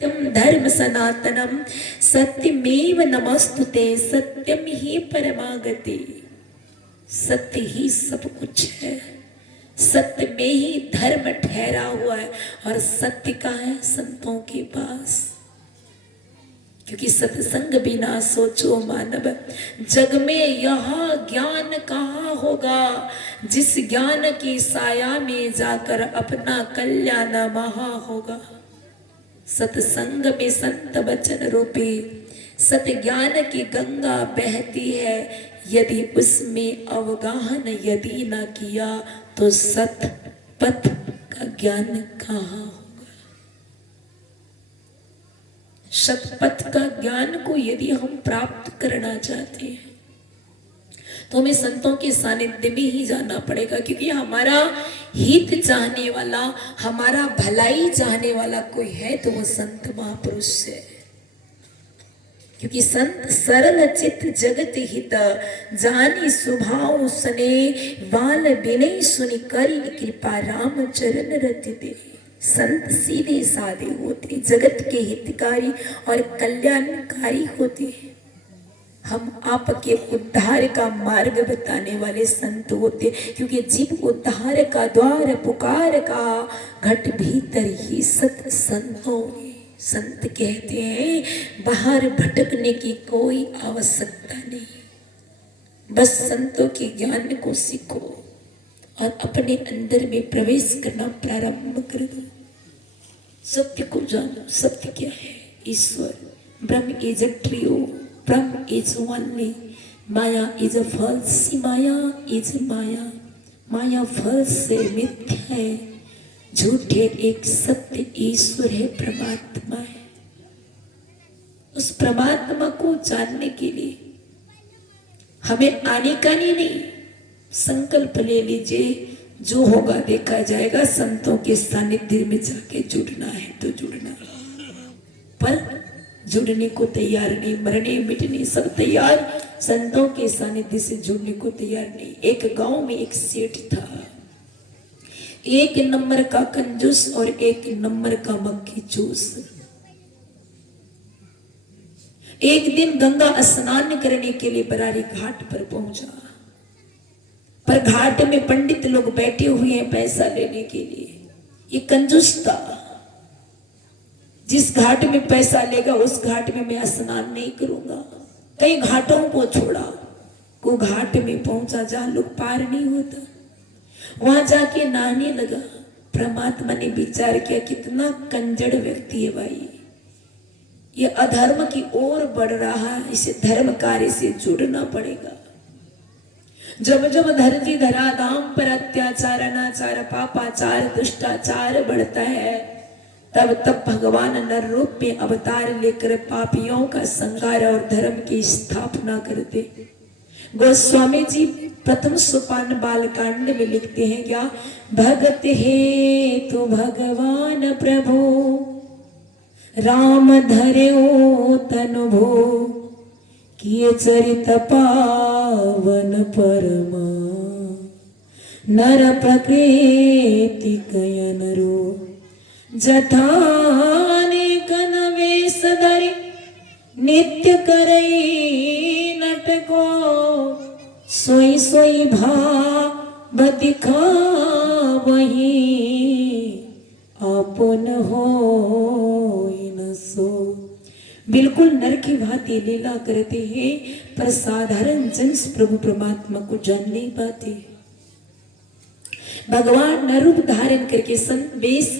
सत्यम धर्म सनातनम सत्यमेव नमस्तुते सत्यम ही परमागति। सत्य ही सब कुछ है, सत्य में ही धर्म ठहरा हुआ है और सत्य का है संतों के पास। क्योंकि सत्संग बिना सोचो मानव जग में यह ज्ञान कहाँ होगा, जिस ज्ञान की साया में जाकर अपना कल्याण महा होगा। सत्संग में संत वचन रूपी सत ज्ञान की गंगा बहती है, यदि उसमें अवगाहन यदि न किया तो सत पथ का ज्ञान कहाँ होगा। सतपथ का ज्ञान को यदि हम प्राप्त करना चाहते हैं तो हमें संतों के सानिध्य में ही जाना पड़ेगा, क्योंकि हमारा हित चाहने वाला, हमारा भलाई चाहने वाला कोई है तो वो संत महापुरुष है। क्योंकि संत सरल चित जगत हित जानी स्वभाव सने वाल बिनय सुनि करी कृपा राम चरण रति दे। संत सीधे साधे होते, जगत के हितकारी और कल्याणकारी होते हैं। हम आपके उद्धार का मार्ग बताने वाले संत होते, क्योंकि जीव उद्धार का द्वार पुकार का घट भीतर ही सत संतों। संत कहते हैं बाहर भटकने की कोई आवश्यकता नहीं, बस संतों के ज्ञान को सीखो और अपने अंदर में प्रवेश करना प्रारंभ कर दो। सत्य को जानो। सत्य क्या है? ईश्वर। Brahma is a true, Brahma is only, maya is a false, maya is maya, maya false से मिथ्या है, झूठे एक सत्य ईश्वर है, परमात्मा है। उस परमात्मा को जानने के लिए हमें आने का नहीं, संकल्प ले लीजिए, जो होगा देखा जाएगा। संतों के सानिध्य में जाके जुड़ना है तो जुड़ना, पर जुड़ने को तैयार नहीं, मरने मिटने सब तैयार, संतों के सानिध्य से जुड़ने को तैयार नहीं। एक गांव में एक सेठ था, एक नंबर का कंजूस और एक नंबर का मक्खी चूस। एक दिन गंगा स्नान करने के लिए बरारी घाट पर पहुंचा, पर घाट में पंडित लोग बैठे हुए हैं पैसा लेने के लिए। ये कंजूस था, जिस घाट में पैसा लेगा उस घाट में मैं स्नान नहीं करूंगा। कई घाटों को छोड़ा, वो घाट में पहुंचा जहां लोग पार नहीं होता, वहां जाके नहाने लगा। परमात्मा ने विचार किया कितना कंजड़ व्यक्ति है भाई, ये अधर्म की ओर बढ़ रहा है, इसे धर्म कार्य से जुड़ना पड़ेगा। जब जब धरती धरा धाम पर अत्याचार अनाचार पापाचार दुष्टाचार बढ़ता है, तब तब भगवान नर रूप में अवतार लेकर पापियों का संहार और धर्म की स्थापना करते। गोस्वामी जी प्रथम सोपान बालकांड में लिखते हैं क्या, भगत हे तु भगवान प्रभु राम धर्यो तनु भो किए चरित पावन परमा नर प्रकृति कयन रो जठाने कन वेश धरि नित्य करई नटको सोई सोई भाव दिखावही अपन हो न सो। बिल्कुल नर की भांति लीला करते हैं, पर साधारण जन प्रभु परमात्मा को जान नहीं पाते। भगवान नर रूप धारण करके संत वेश